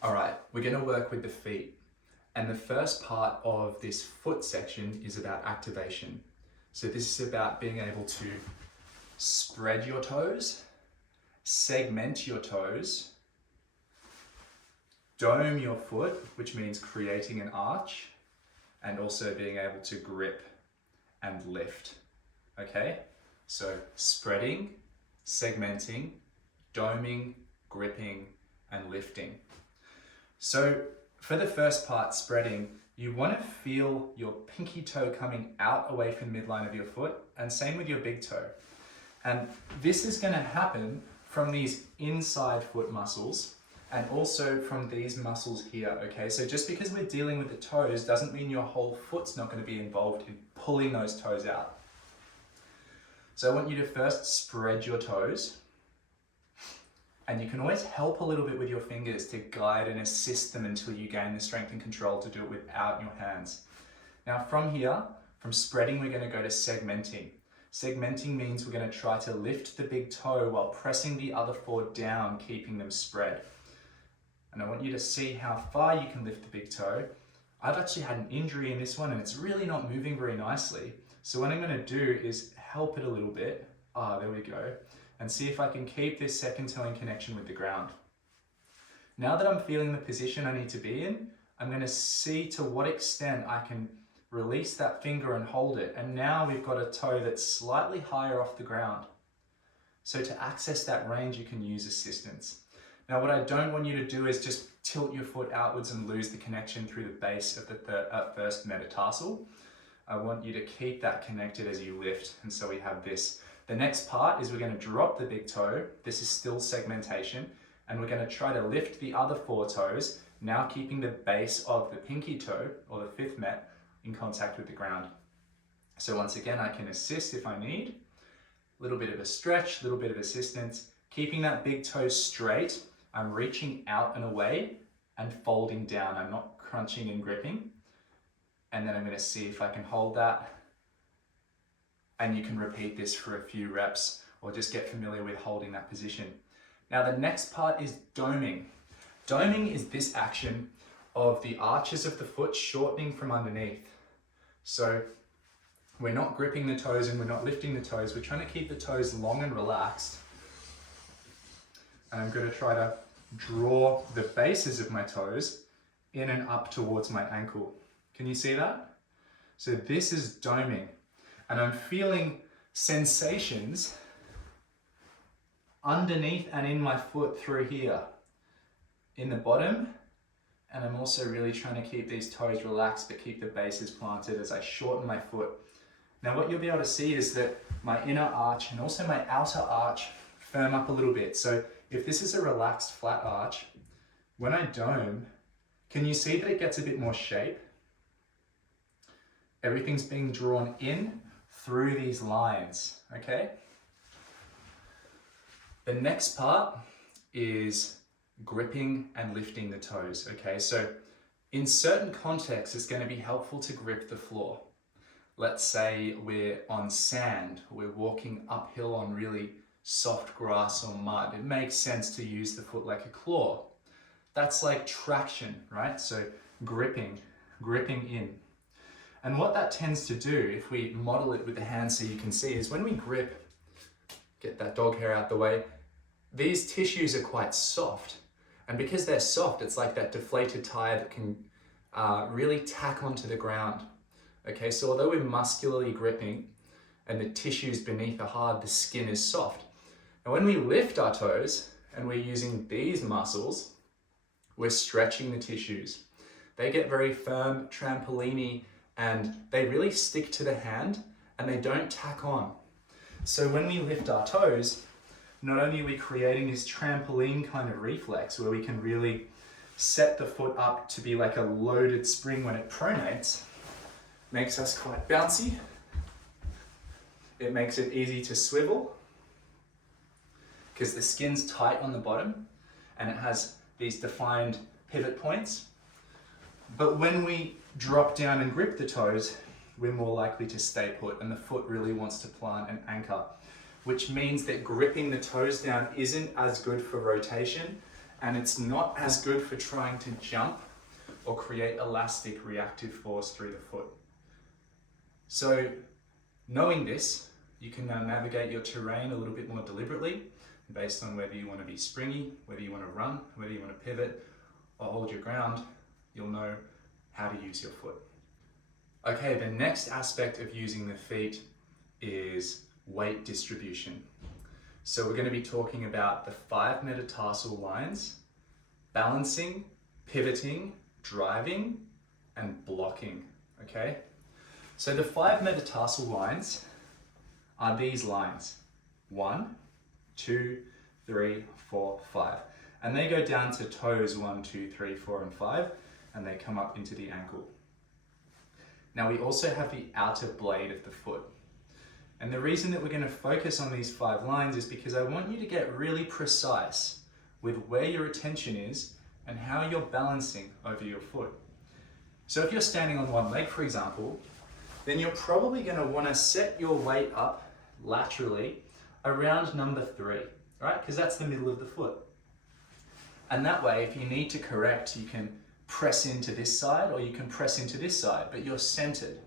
All right, we're going to work with the feet. And the first part of this foot section is about activation. So this is about being able to spread your toes, segment your toes, dome your foot, which means creating an arch, and also being able to grip and lift. Okay? So spreading, segmenting, doming, gripping, and lifting. So for the first part, spreading, you want to feel your pinky toe coming out away from the midline of your foot, and same with your big toe. And this is going to happen from these inside foot muscles and also from these muscles here, okay? So just because we're dealing with the toes doesn't mean your whole foot's not going to be involved in pulling those toes out. So I want you to first spread your toes. And you can always help a little bit with your fingers to guide and assist them until you gain the strength and control to do it without your hands. Now from here, from spreading, we're going to go to segmenting. Segmenting means we're going to try to lift the big toe while pressing the other four down, keeping them spread. And I want you to see how far you can lift the big toe. I've actually had an injury in this one and it's really not moving very nicely. So what I'm going to do is help it a little bit. There we go. And see if I can keep this second toe in connection with the ground. Now that I'm feeling the position I need to be in, I'm going to see to what extent I can release that finger and hold it. And now we've got a toe that's slightly higher off the ground. So to access that range, you can use assistance. Now what I don't want you to do is just tilt your foot outwards and lose the connection through the base of the first metatarsal. I want you to keep that connected as you lift. And so we have this. The next part is we're going to drop the big toe. This is still segmentation. And we're going to try to lift the other four toes, now keeping the base of the pinky toe, or the fifth met, in contact with the ground. So once again, I can assist if I need. A little bit of a stretch, a little bit of assistance. Keeping that big toe straight, I'm reaching out and away and folding down. I'm not crunching and gripping. And then I'm going to see if I can hold that. And you can repeat this for a few reps or just get familiar with holding that position. Now the next part is doming. Doming is this action of the arches of the foot shortening from underneath. So we're not gripping the toes and we're not lifting the toes. We're trying to keep the toes long and relaxed. And I'm going to try to draw the bases of my toes in and up towards my ankle. Can you see that? So this is doming. And I'm feeling sensations underneath and in my foot through here, in the bottom. And I'm also really trying to keep these toes relaxed, but keep the bases planted as I shorten my foot. Now what you'll be able to see is that my inner arch and also my outer arch firm up a little bit. So if this is a relaxed flat arch, when I dome, can you see that it gets a bit more shape? Everything's being drawn in through these lines, okay? The next part is gripping and lifting the toes, okay? So in certain contexts, it's going to be helpful to grip the floor. Let's say we're on sand, we're walking uphill on really soft grass or mud. It makes sense to use the foot like a claw. That's like traction, right? So gripping in. And what that tends to do, if we model it with the hands so you can see, is when we grip, get that dog hair out the way, these tissues are quite soft. And because they're soft, it's like that deflated tire that can really tack onto the ground. Okay, so although we're muscularly gripping and the tissues beneath are hard, the skin is soft. And when we lift our toes and we're using these muscles, we're stretching the tissues. They get very firm, trampoline-y, and they really stick to the hand and they don't tack on. So when we lift our toes, not only are we creating this trampoline kind of reflex where we can really set the foot up to be like a loaded spring when it pronates, makes us quite bouncy. It makes it easy to swivel because the skin's tight on the bottom and it has these defined pivot points. But when we drop down and grip the toes, we're more likely to stay put and the foot really wants to plant and anchor, which means that gripping the toes down isn't as good for rotation and it's not as good for trying to jump or create elastic reactive force through the foot. So knowing this, you can now navigate your terrain a little bit more deliberately based on whether you want to be springy, whether you want to run, whether you want to pivot or hold your ground. You'll know how to use your foot. Okay, the next aspect of using the feet is weight distribution. So we're going to be talking about the 5 metatarsal lines: balancing, pivoting, driving, and blocking, okay? So the 5 metatarsal lines are these lines: 1, 2, 3, 4, 5. And they go down to toes 1, 2, 3, 4, and 5, and they come up into the ankle. Now we also have the outer blade of the foot. And the reason that we're going to focus on these 5 lines is because I want you to get really precise with where your attention is and how you're balancing over your foot. So if you're standing on one leg, for example, then you're probably going to want to set your weight up laterally around number 3, right? Because that's the middle of the foot. And that way, if you need to correct, you can press into this side or you can press into this side, but you're centered.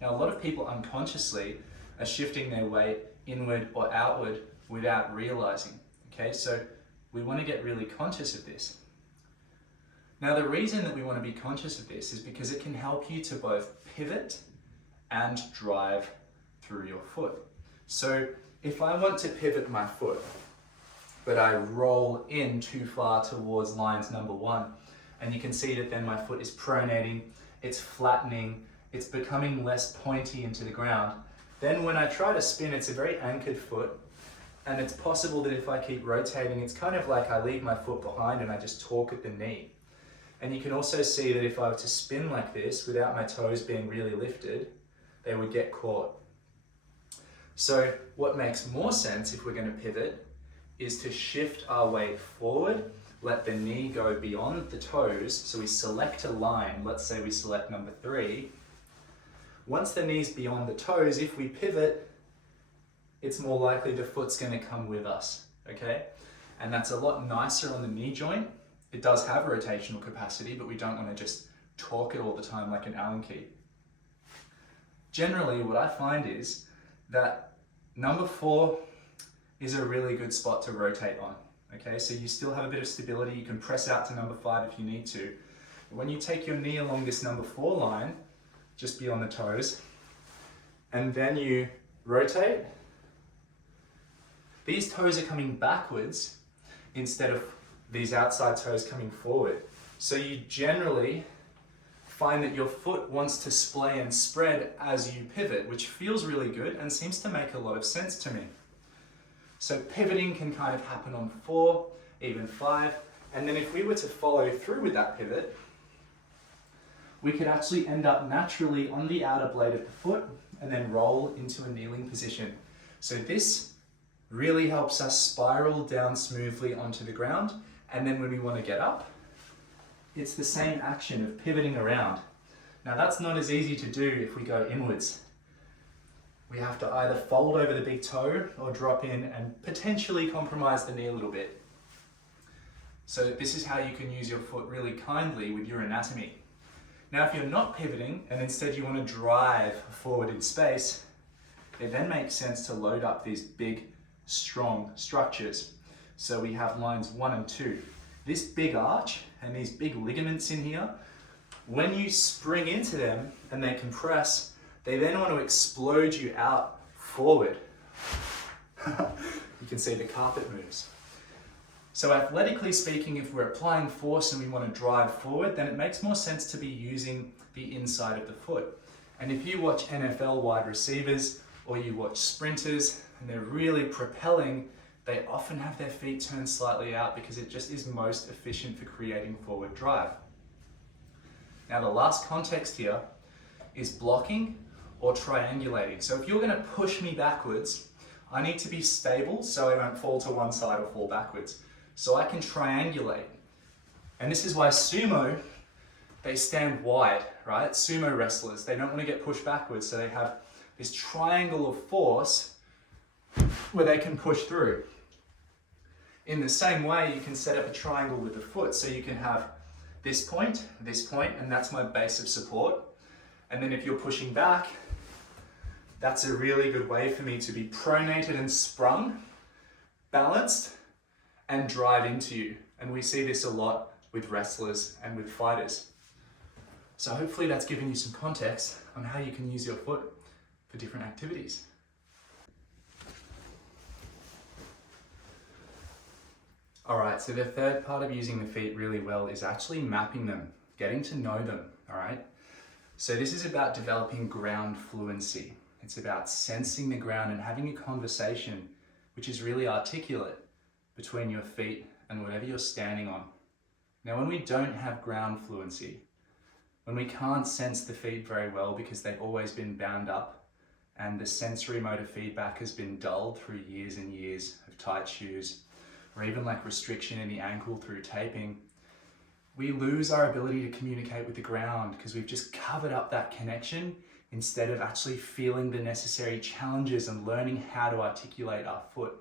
Now, a lot of people unconsciously are shifting their weight inward or outward without realizing, okay? So we want to get really conscious of this. Now, the reason that we want to be conscious of this is because it can help you to both pivot and drive through your foot. So if I want to pivot my foot, but I roll in too far towards lines number 1, and you can see that then my foot is pronating, it's flattening, it's becoming less pointy into the ground. Then when I try to spin, it's a very anchored foot, and it's possible that if I keep rotating, it's kind of like I leave my foot behind and I just torque at the knee. And you can also see that if I were to spin like this without my toes being really lifted, they would get caught. So what makes more sense if we're going to pivot is to shift our weight forward, let the knee go beyond the toes. So we select a line, let's say we select number 3. Once the knee's beyond the toes, if we pivot, it's more likely the foot's going to come with us, okay? And that's a lot nicer on the knee joint. It does have rotational capacity, but we don't want to just torque it all the time like an Allen key. Generally, what I find is that number 4 is a really good spot to rotate on, okay? So you still have a bit of stability. You can press out to number 5 if you need to. But when you take your knee along this number 4 line, just beyond the toes, and then you rotate, these toes are coming backwards instead of these outside toes coming forward. So you generally find that your foot wants to splay and spread as you pivot, which feels really good and seems to make a lot of sense to me. So pivoting can kind of happen on 4, even 5, and then if we were to follow through with that pivot, we could actually end up naturally on the outer blade of the foot and then roll into a kneeling position. So this really helps us spiral down smoothly onto the ground, and then when we want to get up, it's the same action of pivoting around. Now that's not as easy to do if we go inwards. We have to either fold over the big toe or drop in and potentially compromise the knee a little bit. So this is how you can use your foot really kindly with your anatomy. Now if you're not pivoting and instead you want to drive forward in space, it then makes sense to load up these big, strong structures. So we have lines 1 and 2. This big arch and these big ligaments in here, when you spring into them and they compress, they then want to explode you out forward. You can see the carpet moves. So athletically speaking, if we're applying force and we want to drive forward, then it makes more sense to be using the inside of the foot. And if you watch NFL wide receivers or you watch sprinters and they're really propelling, they often have their feet turned slightly out because it just is most efficient for creating forward drive. Now the last context here is blocking or triangulating. So if you're going to push me backwards, I need to be stable so I don't fall to one side or fall backwards. So I can triangulate. And this is why sumo, they stand wide, right? Sumo wrestlers, they don't want to get pushed backwards, so they have this triangle of force where they can push through. In the same way, you can set up a triangle with the foot, so you can have this point, and that's my base of support. And then if you're pushing back, that's a really good way for me to be pronated and sprung, balanced, and drive into you. And we see this a lot with wrestlers and with fighters. So hopefully that's given you some context on how you can use your foot for different activities. All right, so the third part of using the feet really well is actually mapping them, getting to know them, all right? So this is about developing ground fluency. It's about sensing the ground and having a conversation which is really articulate between your feet and whatever you're standing on. Now, when we don't have ground fluency, when we can't sense the feet very well because they've always been bound up and the sensory motor feedback has been dulled through years and years of tight shoes, or even like restriction in the ankle through taping, we lose our ability to communicate with the ground because we've just covered up that connection instead of actually feeling the necessary challenges and learning how to articulate our foot.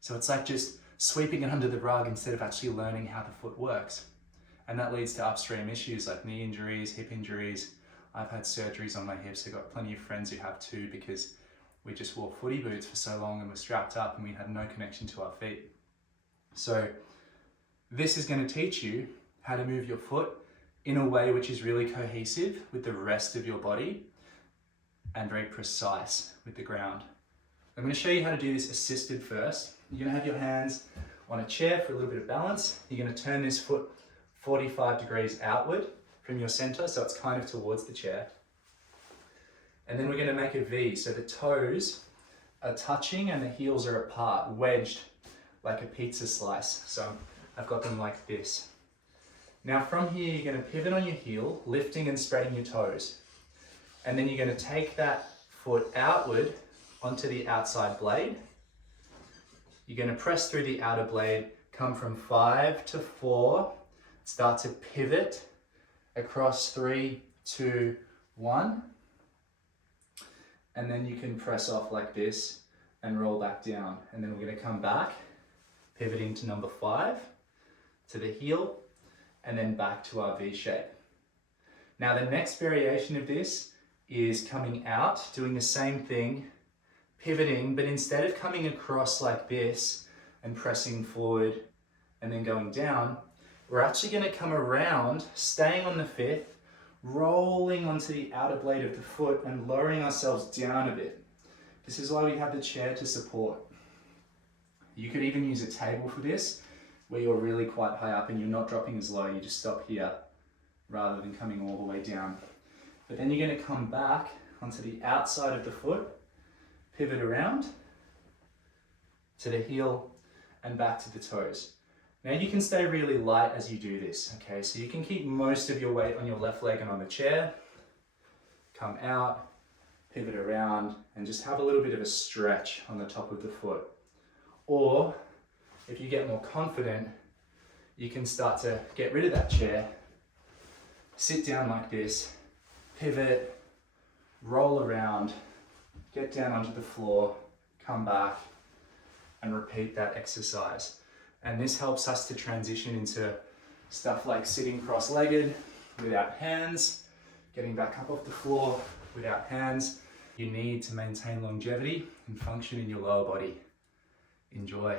So it's like just sweeping it under the rug instead of actually learning how the foot works. And that leads to upstream issues like knee injuries, hip injuries. I've had surgeries on my hips. I've got plenty of friends who have too, because we just wore footy boots for so long and were strapped up and we had no connection to our feet. So this is going to teach you how to move your foot in a way which is really cohesive with the rest of your body and very precise with the ground. I'm going to show you how to do this assisted first. You're going to have your hands on a chair for a little bit of balance. You're going to turn this foot 45 degrees outward from your center, so it's kind of towards the chair. And then we're going to make a V, so the toes are touching and the heels are apart, wedged like a pizza slice. So I've got them like this. Now from here, you're going to pivot on your heel, lifting and spreading your toes. And then you're going to take that foot outward onto the outside blade. You're going to press through the outer blade, come from 5 to 4, start to pivot across 3, 2, 1. And then you can press off like this and roll back down. And then we're going to come back, pivoting to number 5, to the heel, and then back to our V shape. Now the next variation of this is coming out, doing the same thing, pivoting, but instead of coming across like this and pressing forward and then going down, we're actually going to come around, staying on the 5th, rolling onto the outer blade of the foot and lowering ourselves down a bit. This is why we have the chair to support. You could even use a table for this, where you're really quite high up and you're not dropping as low, you just stop here rather than coming all the way down. But then you're going to come back onto the outside of the foot, pivot around to the heel and back to the toes. Now you can stay really light as you do this, okay? So you can keep most of your weight on your left leg and on the chair, come out, pivot around, and just have a little bit of a stretch on the top of the foot. Or if you get more confident, you can start to get rid of that chair, sit down like this, pivot, roll around, get down onto the floor, come back, and repeat that exercise. And this helps us to transition into stuff like sitting cross-legged without hands, getting back up off the floor without hands. You need to maintain longevity and function in your lower body. Enjoy.